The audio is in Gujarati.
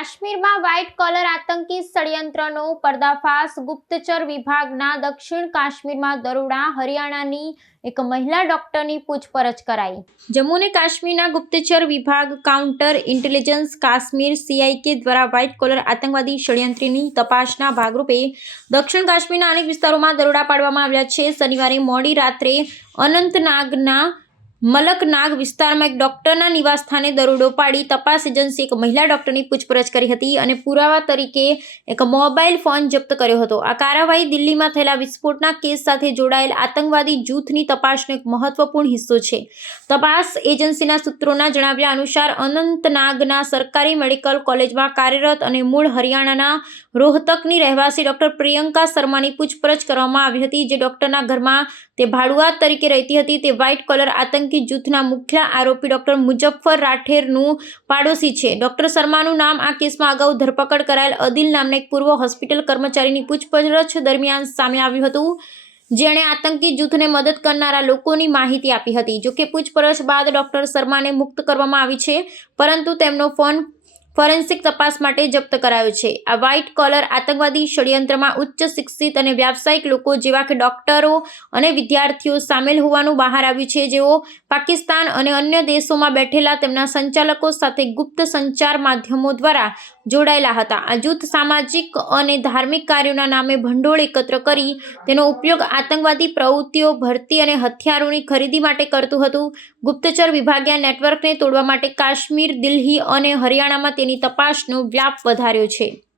કાશ્મીરમાં વ્હાઇટ કોલર આતંકી ષડયંત્રનો પર્દાફાશ. ગુપ્તચર વિભાગના દક્ષિણ કાશ્મીરમાં દરોડા. હરિયાણાની એક મહિલા ડોક્ટરની પૂછપરછ કરાઈ. જમ્મુ અને કાશ્મીરના ગુપ્તચર વિભાગ કાઉન્ટર ઇન્ટેલિજન્સ કાશ્મીર સીઆઈકે દ્વારા વ્હાઇટ કોલર આતંકવાદી ષડયંત્રની તપાસના ભાગરૂપે દક્ષિણ કાશ્મીરના અનેક વિસ્તારોમાં દરોડા પાડવામાં આવ્યા છે. શનિવારે મોડી રાત્રે અનંતનાગના મલકનાગ વિસ્તારમાં એક ડોક્ટરના નિવાસસ્થાને દરોડો પાડી તપાસ એજન્સી એક મહિલા ડોક્ટરની પૂછપરછ કરી હતી અને પુરાવા તરીકે એક મોબાઈલ ફોન જપ્ત કર્યો હતો. આ કાર્યવાહી દિલ્હીમાં થયેલા વિસ્ફોટના કેસ સાથે જોડાયેલ આતંકવાદી જૂથની તપાસનો એક મહત્વપૂર્ણ હિસ્સો છે. તપાસ એજન્સીના સૂત્રોના જણાવ્યા અનુસાર અનંતનાગના સરકારી મેડિકલ કોલેજમાં કાર્યરત અને મૂળ હરિયાણાના રોહતકની રહેવાસી ડોક્ટર પ્રિયંકા શર્માની પૂછપરછ કરવામાં આવી હતી. જે ડોક્ટરના ઘરમાં તે ભાડુઆત તરીકે રહેતી હતી. તે વ્હાઇટ કોલર આતંકી જૂથના મુખ્ય આરોપી ડોક્ટર મુજફ્ફર રાઠેરનું પાડોશી છે. ડોક્ટર શર્માનું નામ આ કેસમાં અગાઉ ધરપકડ કરાયેલ અદિલ નામના એક પૂર્વ હોસ્પિટલ કર્મચારીની પૂછપરછ દરમિયાન સામે આવ્યું હતું. જેણે આતંકી જૂથને મદદ કરનારા લોકોની માહિતી આપી હતી. જોકે પૂછપરછ બાદ ડોક્ટર શર્માને મુક્ત કરવામાં આવી છે, પરંતુ તેમનો ફોન ફોરેન્સિક તપાસ માટે જપ્ત કરાયો છે. આ વ્હાઇટ કોલર આતંકવાદી ષડયંત્રમાં ઉચ્ચ શિક્ષિત અને વ્યાવસાયિક લોકો જેવા કે ડોક્ટરો અને વિદ્યાર્થીઓ સામેલ હોવાનું બહાર આવ્યું છે. જેઓ પાકિસ્તાન અને અન્ય દેશોમાં બેઠેલા તેમના સંચાલકો સાથે ગુપ્ત સંચાર માધ્યમો દ્વારા જોડાયેલા હતા. આ જૂથ સામાજિક અને ધાર્મિક કાર્યોના નામે ભંડોળ એકત્ર કરી તેનો ઉપયોગ આતંકવાદી પ્રવૃત્તિઓ, ભરતી અને હથિયારોની ખરીદી માટે કરતું હતું. ગુપ્તચર વિભાગે નેટવર્કને તોડવા માટે કાશ્મીર, દિલ્હી અને હરિયાણામાં તેની તપાસનો વ્યાપ વધાર્યો છે.